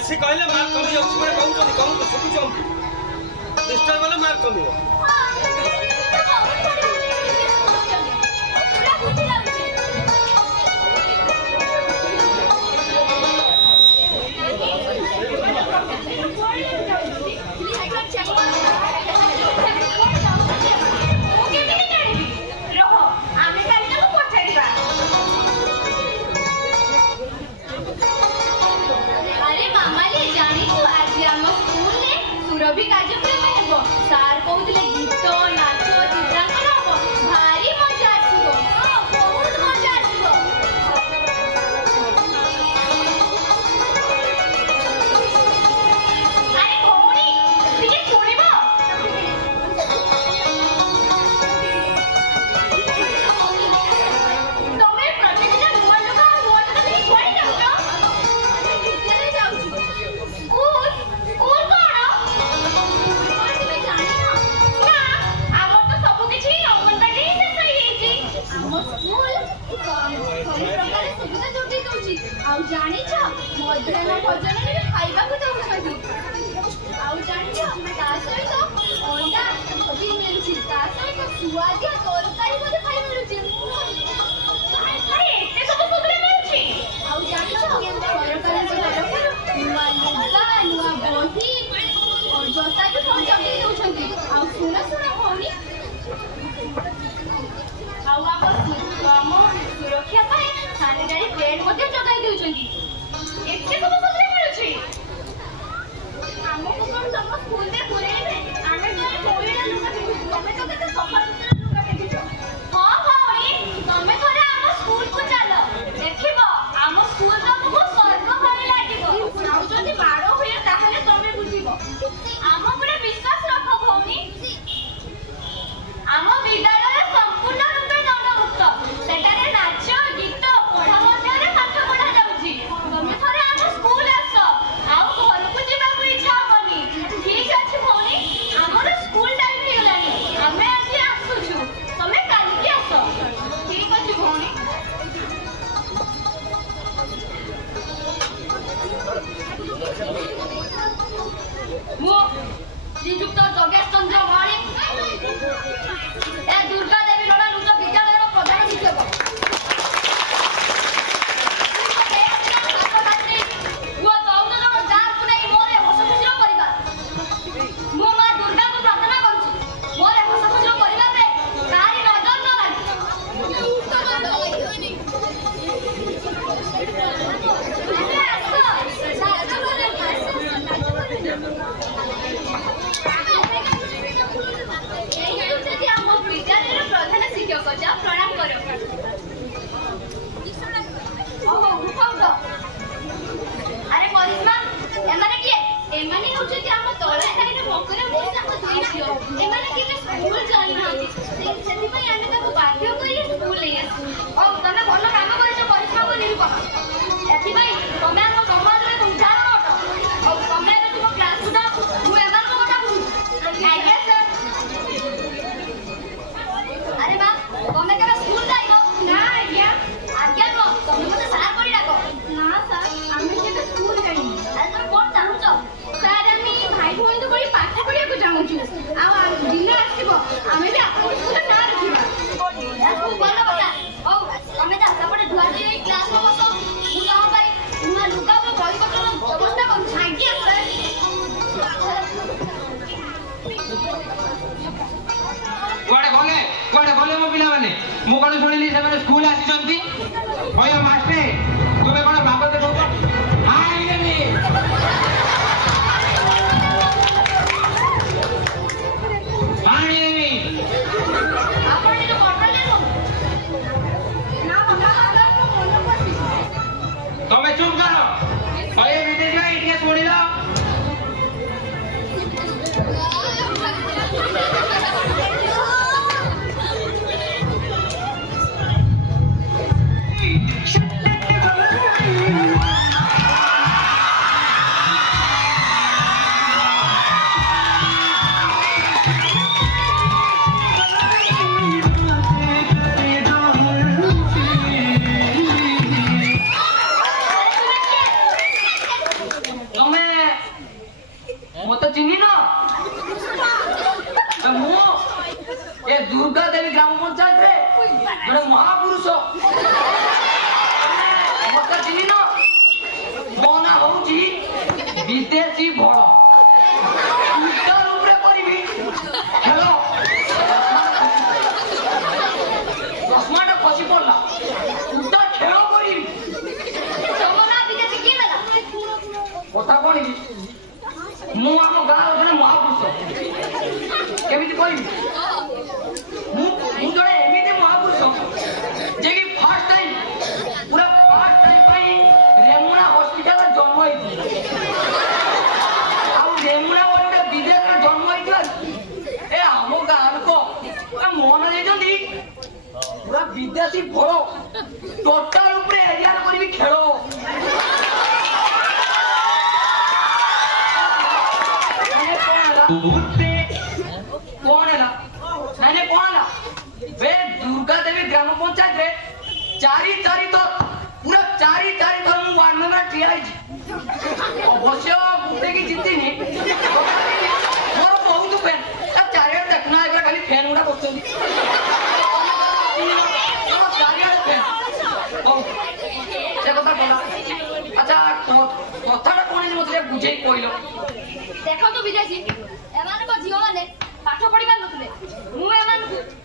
बेसी कहले मार्क कमी जाउछ माने कहू सुबु चम डिस्टर्ब वाला मार्क कमी सुरभि कार्यक्रम हेबो सार कहउतले गीत नाच चित्रांकन हेबो भारी मजा आसीबो बहुत मजा आसीबो अरे कोणी तिके सुनिबो तमे प्रतिदिन नुवा लोक देखि कोणी जाउछो अरे भितरे जाउछु उर आउ जानिछ मध्याह्न भोजन रे खाइबा को दउछथि आउ जानिछ ता सहित अंडा भी मिलुछि ता सहित सुआदिया तरकारी मध्ये खाइ मिलुछि अरे एते सब सुधरे मिलुछि आउ जानिछ सरकारी तरफ नुआ लुगा नुआ बही और जता भी पहुंचाई दउछथि आउ सुना होनी आउ हम सुरक्षा पाए सैनिटरी पैड मध्ये जगाई देउछन्ती एते सब सुधरे मिलुछि हमको कोन तम स्कूल में पुरेइबे आमे तो कोइला लुगा पिछु तमे तो केते सफा सुतरा लुगा पिछु हां भाई तमे थोड़े हम स्कूल को चलो देखिबो हम स्कूल तमको स्वर्ग भଳି लागिबो आउ जदी बारो हुए ताहले तमे बुझिबो हम पुरे विश्वास रखो भौनी हम विद्यालय संपूर्ण रूपे दंडमुक्त सेटारे नाच गीत पढ़ा मध्ये पाठ पढ़ा जाउची तमे थरे हम स्कूल आस आउ घर को जीवा को इच्छा होनी ठीक अछि भौनी हमर स्कूल टाइम हे गलानी हमें आज आसुछु तमे काल के आस ठीक अछि भौनी मो श्रीयुक्त जगेश चंद्र माणिक ए दुर्गा देवी लोड़ा लुचा विद्यालय प्रधान शिक्षक प्रणाम करो ओहो उठाउतो अरे करिश्मा एमाने के एमाने होचे कि हम तोला साइड भोकरे बोस हम दुई छियो एमाने कि स्कूल जाई ना सेति पई आने ताको बाध्य करी स्कूल ले आसु ओ तमे भलो काम करछो करिश्मा को निरूपण एथि पई तमे हम समाज रे उद्धार हटो ओ तमे तुम क्लास सुदा मु एमान को कथा बुझ आज्ञा सर अरे बा तमे केबे स्कूल जाइबो ना आज्ञा को तमे मते सार करी डाको ना सर आमे केबे स्कूल जाइनी अरे तमे कोन चाहूचो सर आमी भाई भोन तो बड़ी पाठ पढिया को चाहूछु आ दिन आसीबो आमे भी आपन स्कूल ना रखिबा खूब भलो बता ओ तमे जा सपटे धुआ दे क्लास में बसो मु कह भाई उना लुगा को बड़ी पत्र व्यवस्था कर आज्ञा कुआडे गले मो पिला माने मु कोन सुनिली से माने स्कूल आसी जंती ओय मास्टर तुमे कोन बाबा दे बोल हाय रे हाय रे आपण जो पढ़ले नो ना हमरा क्लास को मन पड़ती तमे चुप करो ओय विदेश में इतिहास पढ़िला କହିବି ମୁଁ ଆମ ଗାଁର ଜଣେ ମହାପୁରୁଷ କେମିତି କହିବି ମୁଁ ଜଣେ ଏମିତି ମହାପୁରୁଷ ଯେ କି ଫାର୍ଷ୍ଟ ଟାଇମ୍ ପାଇଁ ରେମୁଣା ହସ୍ପିଟାଲରେ ଜନ୍ମ ହେଇଥିଲି ଆଉ ରେମୁଣା ବୋଲି ଗୋଟେ ବିଦେଶରେ ଜନ୍ମ ହେଇଥିବା ଏ ଆମ ଗାଁ ଲୋକ ମନ ଦେଇଛନ୍ତି ପୁରା ବିଦେଶୀ ଫଳ ଟୋଟାଲ ଉପରେ ଏରିଆ କରିବି ଖେଳ कौन है ना मैंने कौन ला वे दुर्गा देवी ग्राम पंचायत रे चारी तो पूरा चारी तो मु वार्ड मेंबर ठिया आइछि अवश्य बुते की जितिनी मोर बहुत फैन अब चारी देखना एकरा खाली फैन उडा बसछी चारी फैन ओ से कथा बोला अच्छा कथाटा कोन मते बुझे कहलो देखो तो विदेशी एमान को झियो माने पाठ पढि पार नथले मु एमान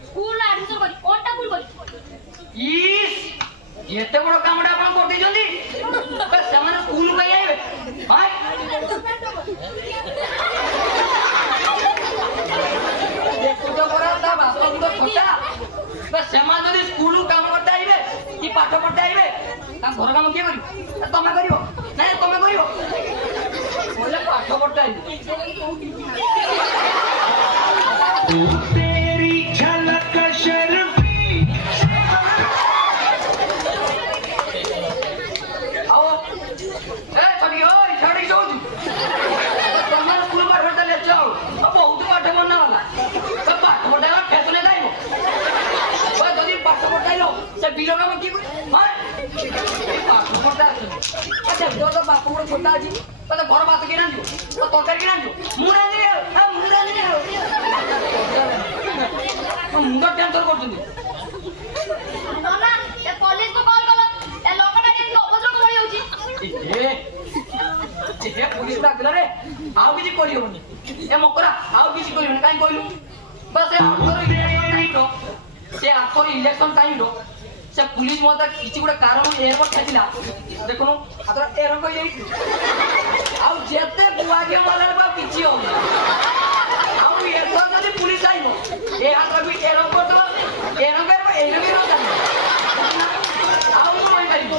स्कूल एडमिशन करी कोनटा भूल करी इस एते बड़ कामडा आपण कर दै जल्दी बस समान स्कूल पे आइबे हाय देखो तो बड़ा ता बाप को छोटा बस समान जदी स्कूल काम करते आइबे कि पाठ पढ़ते आइबे ता घर काम के करियो तमे करियो नहीं तमे करियो बोले पाठ पढ़ते आइबे तेरी झलक शर्फी आओ ए छोटी ओए छोटी सोच तुम्हारा स्कूल पाठ पढ़ते ले जाओ अब बहुत पाठ पढ़ना वाला सब पाठ पढ़ते हो फैसले जाइबो ओए जदी पाठ पढ़ाइलो से बिलो काम की हां पाठ पढ़ता अच्छा जो बापू को छोटा अछि तो घर बात के ना दियो तो तरकारी के ना दियो मुरा दियो हां मुरा दियो मुंडा टेंशन करछुनी नाना ए पुलिस को कॉल करो ए लोकटा के उपद्रव करि होउची ए पुलिस डाकला रे आउ किछि करि होनी ए मकरा आउ किछि करि होनी काई कहलु बस ए आखर इलेक्शन टाइम रो से आखर इलेक्शन टाइम रो से पुलिस मते किछि गुडा कारण एयरपोर्ट छातिला देखनो आतर एरो कहि जाई आउ जेते गुवागे मालर बा किछि हो आउ एतो जदी पुलिस आइबो ए हातर भी एयरपोर्ट एरो करबो एरो भी रोता आउ होई पारिबो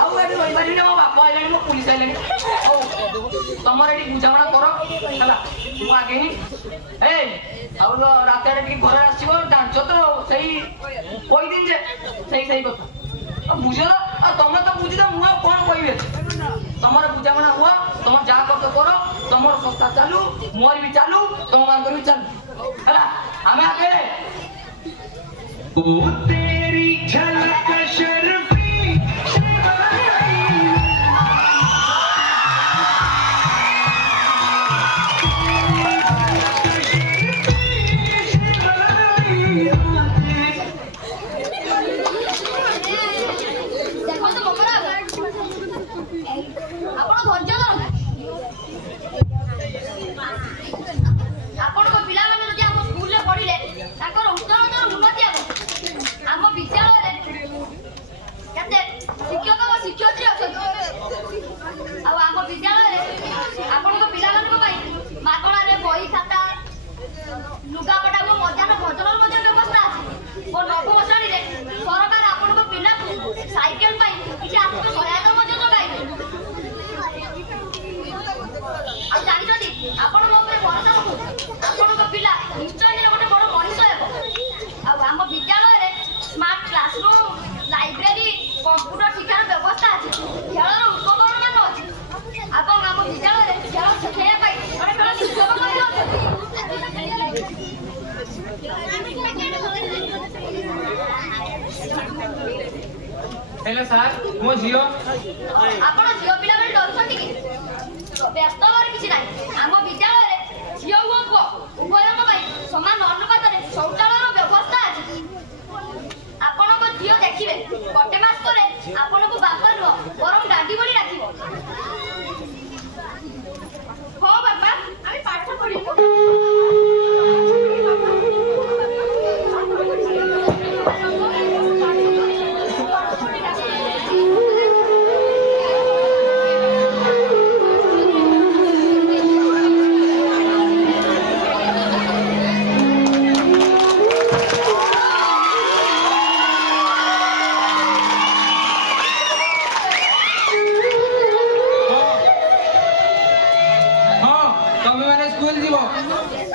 आउ एडी होई पारिबो मो बापा आइलानी मो पुलिस आइलानी ओ तमर एडी बुझावणा करो हला तू आगे नी ए आउ रात रे टी घर आसीबो डांचो तो सही कोई दिन जे सही कथा बुझला आ तमे तो बुझिदा मु कोन कहबे तमर बुझावणा हुआ तमर जा करतो करो तमर संस्था चालू मोर भी चालू तुम मान कर भी चालू हला हमें आगे तेरी झलक शर्फी देखो तो मकरा आपण धैर्य धर आपण को पिला माने जे हम स्कूल रे पढिले ताकर उत्तरोत्तर उन्नति आबो हम विद्यालय रे कते शिक्षक और शिक्षयित्री अछन आ हम विद्यालय रे आपण को पिला माने को भाई मागणा रे बही खाता लुगा पटा को मध्याह्न भोजन व्यवस्था আছে ओ नवम श्रेणी रे सरकार आपण को पिला साइकेल पाई किछि आत्म सहायता मध्य जोगाइबे आ जानि जदि आपण मो उपरे भरोसा रखु आपण को पिला निश्चय ने गोटे बड़ मनुष्य हेबो आ हम विद्यालय रे स्मार्ट क्लासरूम लाइब्रेरी कंप्यूटर शिक्षार व्यवस्था আছে खेलर उपकरण मान ଅଛି आपण हम विद्यालय रे खेल खेले पाई गोटे खेल शिक्षक मान ଅଛି हेलो सर मो जियो आपण झियो पिला बेल डरछंती कि व्यस्त होर किछि नाही हम विद्यालय रे झियो हो को उभयक भाई समान अनुपात रे शौचालयर व्यवस्था अछि आपण को झियो देखिबे गोटे मास करे आपण को बापा नो बरम डाडी बोली राखिबो हो बाबा आमी पाठ पढिबो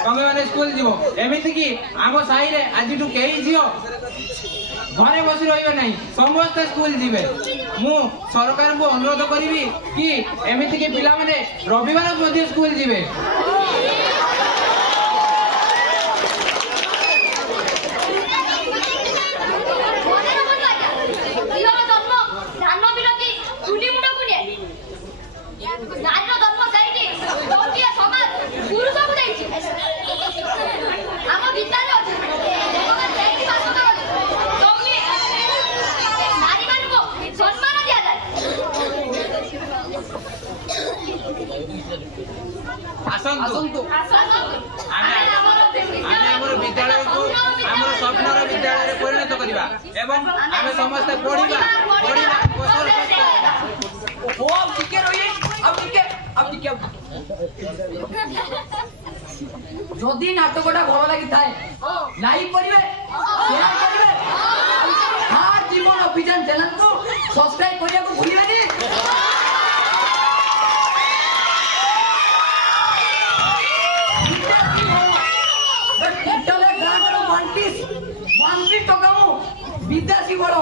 ତମେ ମାନେ ସ୍କୁଲ ଯିବ। ଏମିତି କି ଆମ ସାହିରେ ଆଜିଠୁ କେହି ଝିଅ ଘରେ ବସି ରହିବେ ନାହିଁ, ସମସ୍ତେ ସ୍କୁଲ ଯିବେ। ମୁଁ ସରକାରଙ୍କୁ ଅନୁରୋଧ କରିବି କି ଏମିତି କି ପିଲାମାନେ ରବିବାର ମଧ୍ୟ ସ୍କୁଲ ଯିବେ। ନାରୀର ଜନ୍ମ ସେଇଠି ଯୋଉଠି ସମାଜ ପୁରୁଷକୁ ଦେଇଛି। ଆମ ଭିତରେ ଅଛି ଭଗବାନ ସେଇଠି ବାସ କରନ୍ତି, ଯୋଉଠି ନାରୀମାନଙ୍କୁ ସମ୍ମାନ ଦିଆଯାଏ। ଆସନ୍ତୁ ଆସନ୍ତୁ ଆମେ ଆମର ବିଦ୍ୟାଳୟକୁ ଆମର ସ୍ୱପ୍ନର ବିଦ୍ୟାଳୟରେ ପରିଣତ କରିବା ଏବଂ ଆମେ ସମସ୍ତେ ପଢିବା। अब टिके रहिए, अब टिके जदि नाटकटा भल लगी थाए लाइक करिवे, शेयर करिवे, हार जीवन अभियान चैनल को सब्सक्राइब करिया को भूलिबेनी। विदेशी बड़